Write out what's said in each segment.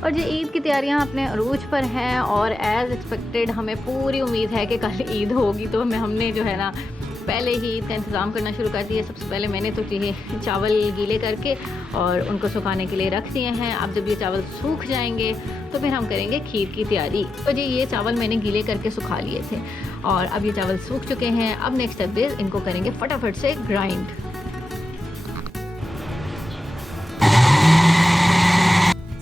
और जी ईद की तैयारियां अपने अरूज पर हैं और एज़ एक्सपेक्टेड हमें पूरी उम्मीद है कि कल ईद होगी, तो हमने जो है ना पहले ही ईद का इंतज़ाम करना शुरू कर दिया। सबसे पहले मैंने तो ये चावल गीले करके और उनको सुखाने के लिए रख दिए हैं। अब जब ये चावल सूख जाएंगे तो फिर हम करेंगे खीर की तैयारी। तो जी ये चावल मैंने गीले करके सुखा लिए थे और अब ये चावल सूख चुके हैं। अब नेक्स्ट स्टेप इज़ इनको करेंगे फटाफट से ग्राइंड।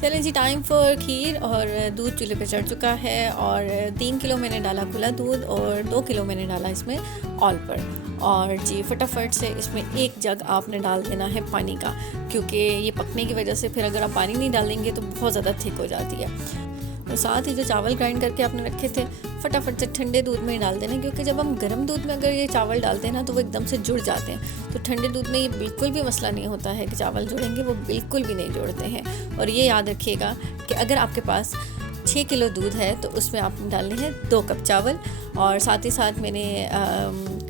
चलें जी, टाइम फॉर खीर। और दूध चूल्हे पे चढ़ चुका है और 3 किलो मैंने डाला खुला दूध और 2 किलो मैंने डाला इसमें ऑल पर। और जी फटाफट से इसमें 1 जग आपने डाल देना है पानी का, क्योंकि ये पकने की वजह से फिर अगर आप पानी नहीं डालेंगे तो बहुत ज़्यादा थिक हो जाती है। और साथ ही जो चावल ग्राइंड करके आपने रखे थे फटाफट से ठंडे दूध में डाल देना, क्योंकि जब हम गर्म दूध में अगर ये चावल डालते हैं ना तो वो एकदम से जुड़ जाते हैं। तो ठंडे दूध में ये बिल्कुल भी मसला नहीं होता है कि चावल जुड़ेंगे, वो बिल्कुल भी नहीं जुड़ते हैं। और ये याद रखिएगा कि अगर आपके पास 6 किलो दूध है तो उसमें आपने डालने हैं 2 कप चावल। और साथ ही साथ मैंने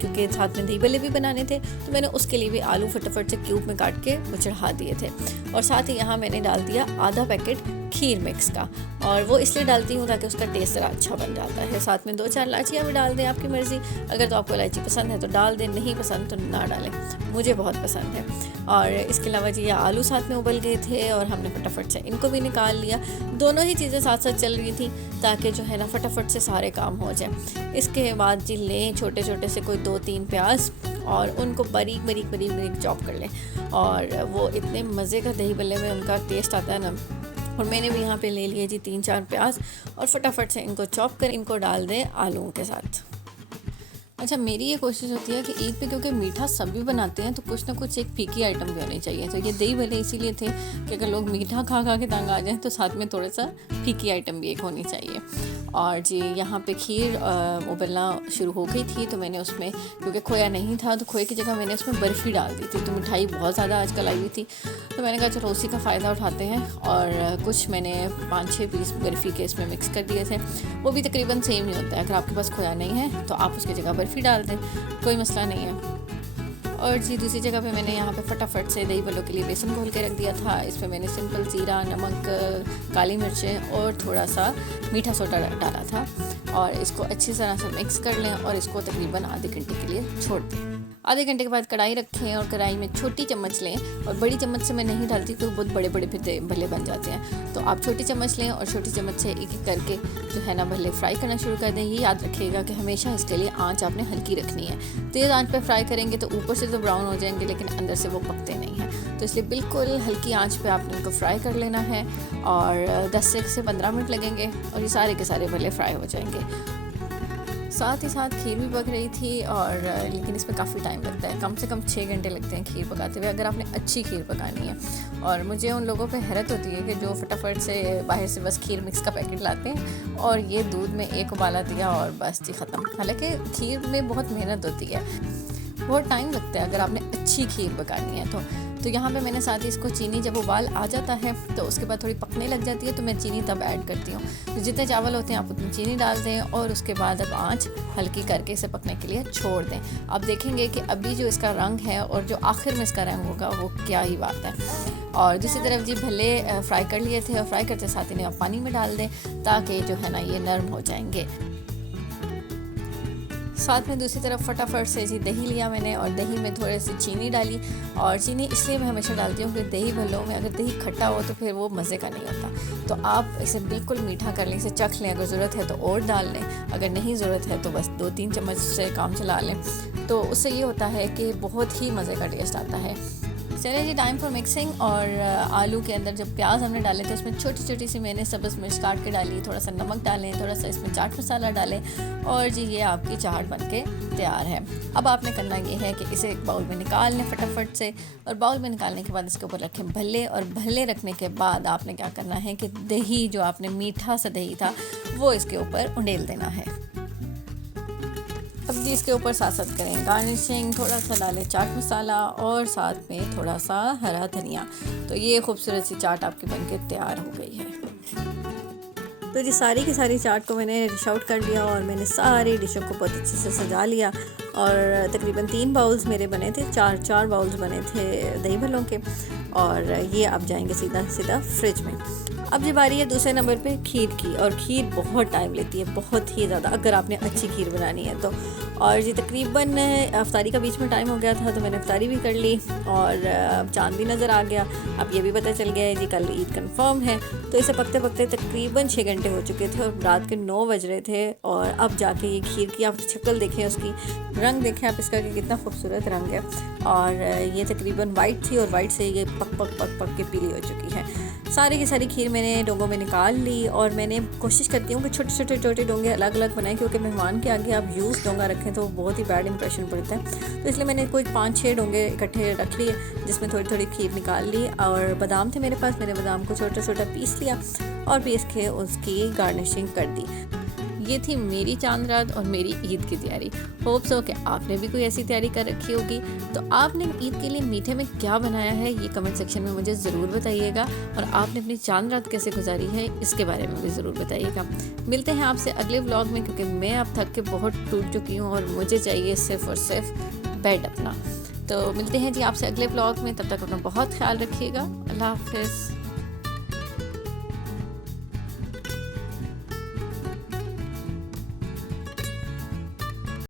क्योंकि साथ में दही भल्ले भी बनाने थे तो मैंने उसके लिए भी आलू फटाफट से क्यूब में काट के वो चढ़ा दिए थे। और साथ ही यहाँ मैंने डाल दिया आधा पैकेट खीर मिक्स का, और वो इसलिए डालती हूँ ताकि उसका टेस्ट ज़रा अच्छा बन जाता है। साथ में 2-4 इलायचियाँ भी डाल दें, आपकी मर्ज़ी। अगर तो आपको इलायची पसंद है तो डाल दें, नहीं पसंद तो ना डालें, मुझे बहुत पसंद है। और इसके अलावा जी ये आलू साथ में उबल गए थे और हमने फटाफट से इनको भी निकाल लिया। दोनों ही चीज़ें साथ साथ चल रही थी ताकि जो है ना फटाफट से सारे काम हो जाए। इसके बाद जी लें छोटे छोटे से कोई 2-3 प्याज और उनको बारीक बारीक बारीक बारीक चॉप कर लें। और वो इतने मज़े का दही भल्ले में उनका टेस्ट आता है ना। और मैंने भी यहाँ पे ले लिए जी 3-4 प्याज और फटाफट से इनको चॉप कर इनको डाल दें आलूओं के साथ। अच्छा, मेरी ये कोशिश होती है कि ईद पे क्योंकि मीठा सभी बनाते हैं तो कुछ ना कुछ एक फीकी आइटम भी होनी चाहिए। तो ये दही भल्ले इसीलिए थे कि अगर लोग मीठा खा खा के तंग आ जाएं तो साथ में थोड़ा सा फीकी आइटम भी एक होनी चाहिए। और जी यहाँ पे खीर उबलना शुरू हो गई थी तो मैंने उसमें क्योंकि खोया नहीं था तो खोए की जगह मैंने उसमें बर्फ़ी डाल दी थी। तो मिठाई बहुत ज़्यादा आजकल आई हुई थी तो मैंने कहा चलो उसी का फ़ायदा उठाते हैं। और कुछ मैंने 5-6 पीस बर्फ़ी के इसमें मिक्स कर दिए थे। वो भी तकरीबन सेम ही होता है, अगर आपके पास खोया नहीं है तो आप उसकी जगह बर्फ़ी डाल दें, कोई मसला नहीं है। और जी दूसरी जगह पे मैंने यहाँ पे फटाफट से दही भल्लों के लिए बेसन घोल के रख दिया था। इसमें मैंने सिंपल ज़ीरा, नमक, काली मिर्चें और थोड़ा सा मीठा सोडा डाला था। और इसको अच्छी तरह से मिक्स कर लें और इसको तकरीबन आधे घंटे के लिए छोड़ दें। आधे घंटे के बाद कढ़ाई रखें और कढ़ाई में छोटी चम्मच लें, और बड़ी चम्मच से मैं नहीं डालती तो बहुत बड़े बड़े फिर भल्ले बन जाते हैं। तो आप छोटी चम्मच लें और छोटी चम्मच से एक एक करके जो है ना भल्ले फ्राई करना शुरू कर दें। ये याद रखिएगा कि हमेशा इसके लिए आंच आपने हल्की रखनी है। तेज़ आंच पर फ्राई करेंगे तो ऊपर से तो ब्राउन हो जाएंगे लेकिन अंदर से वो पकते नहीं हैं। तो इसलिए बिल्कुल हल्की आंच पे आपने इनको फ्राई कर लेना है और 10 से 15 मिनट लगेंगे और ये सारे के सारे भल्ले फ्राई हो जाएंगे। साथ ही साथ खीर भी पक रही थी और लेकिन इसमें काफ़ी टाइम लगता है, कम से कम 6 घंटे लगते हैं खीर पकाते हुए अगर आपने अच्छी खीर पकानी है। और मुझे उन लोगों पे हैरत होती है कि जो फटाफट से बाहर से बस खीर मिक्स का पैकेट लाते हैं और ये दूध में एक उबाला दिया और बस जी ख़त्म। हालांकि खीर में बहुत मेहनत होती है, बहुत टाइम लगता है अगर आपने अच्छी खीर पकानी है तो यहाँ पे मैंने साथ ही इसको चीनी जब उबाल आ जाता है तो उसके बाद थोड़ी पकने लग जाती है तो मैं चीनी तब ऐड करती हूँ। तो जितने चावल होते हैं आप उतनी चीनी डाल दें और उसके बाद अब आंच हल्की करके इसे पकने के लिए छोड़ दें। आप देखेंगे कि अभी जो इसका रंग है और जो आखिर में इसका रंग होगा वो क्या ही बात है। और दूसरी तरफ जी भल्ले फ्राई कर लिए थे और फ्राई करते साथ ही आप पानी में डाल दें ताकि जो है ना ये नरम हो जाएंगे। साथ में दूसरी तरफ फटाफट से जी दही लिया मैंने और दही में थोड़ी सी चीनी डाली। और चीनी इसलिए मैं हमेशा डालती हूँ कि दही भल्लों में अगर दही खट्टा हो तो फिर वो मज़े का नहीं होता। तो आप इसे बिल्कुल मीठा कर लें, इसे चख लें, अगर ज़रूरत है तो और डाल लें, अगर नहीं ज़रूरत है तो बस 2-3 चम्मच से काम चला लें। तो उससे ये होता है कि बहुत ही मज़े का टेस्ट आता है। चलिए जी टाइम फॉर मिक्सिंग। और आलू के अंदर जब प्याज हमने डाले थे उसमें छोटी छोटी सी मैंने सब्ज़ मिर्च काट के डाली, थोड़ा सा नमक डालें, थोड़ा सा इसमें चाट मसाला डालें और जी ये आपकी चाट बनके तैयार है। अब आपने करना ये है कि इसे एक बाउल में निकाल लें फटाफट से, और बाउल में निकालने के बाद इसके ऊपर रखें भल्ले, और भल्ले रखने के बाद आपने क्या करना है कि दही जो आपने मीठा सा दही था वो इसके ऊपर उंडेल देना है। अब जी इसके ऊपर साथ साथ करें गार्निशिंग, थोड़ा सा डालें चाट मसाला और साथ में थोड़ा सा हरा धनिया। तो ये खूबसूरत सी चाट आपकी बनके तैयार हो गई है। तो जी सारी की सारी चाट को मैंने डिश आउट कर लिया और मैंने सारी डिशों को बहुत अच्छे से सजा लिया। और तकरीबन 3 बाउल्स मेरे बने थे, 4 बाउल्स बने थे दही भल्लों के, और ये अब जाएंगे सीधा सीधा फ्रिज में। अब जी बारी है दूसरे नंबर पे खीर की, और खीर बहुत टाइम लेती है, बहुत ही ज़्यादा, अगर आपने अच्छी खीर बनानी है तो। और जी तकरीबन अफ्तारी का बीच में टाइम हो गया था, तो मैंने अफ्तारी भी कर ली और चाँद भी नज़र आ गया। अब ये भी पता चल गया है जी कल ईद कंफर्म है। तो इसे पकते पकते तकरीबन 6 घंटे हो चुके थे और रात के 9 बज रहे थे। और अब जाके ये खीर की आप शक्ल देखें, उसकी रंग देखें आप इसका कि कितना खूबसूरत रंग है। और ये तकरीबन वाइट थी और वाइट से ये पक पक पक पक के पीली हो चुकी है। सारी की सारी खीर मैंने डोंगों में निकाल ली और मैंने कोशिश करती हूँ कि छोटे छोटे डोंगे अलग अलग बनाएं, क्योंकि मेहमान के आगे आप यूज़ डोंगा रखें तो बहुत ही बैड इंप्रेशन पड़ता है। तो इसलिए मैंने कोई 5-6 डोंगे इकट्ठे रख लिए, जिसमें थोड़ी थोड़ी खीर निकाल ली। और बादाम थे मेरे पास, मैंने बादाम को छोटा छोटा पीस लिया और पीस के उसकी गार्निशिंग कर दी। ये थी मेरी चांद रात और मेरी ईद की तैयारी। होप्स हो कि आपने भी कोई ऐसी तैयारी कर रखी होगी। तो आपने ईद के लिए मीठे में क्या बनाया है ये कमेंट सेक्शन में मुझे ज़रूर बताइएगा, और आपने अपनी चांद रात कैसे गुजारी है इसके बारे में भी ज़रूर बताइएगा। मिलते हैं आपसे अगले व्लॉग में, क्योंकि मैं अब थक के बहुत टूट चुकी हूँ और मुझे चाहिए सिर्फ़ और सिर्फ बेड अपना। तो मिलते हैं जी आपसे अगले व्लॉग में, तब तक अपना बहुत ख्याल रखिएगा। अल्लाह हाफ़िज़।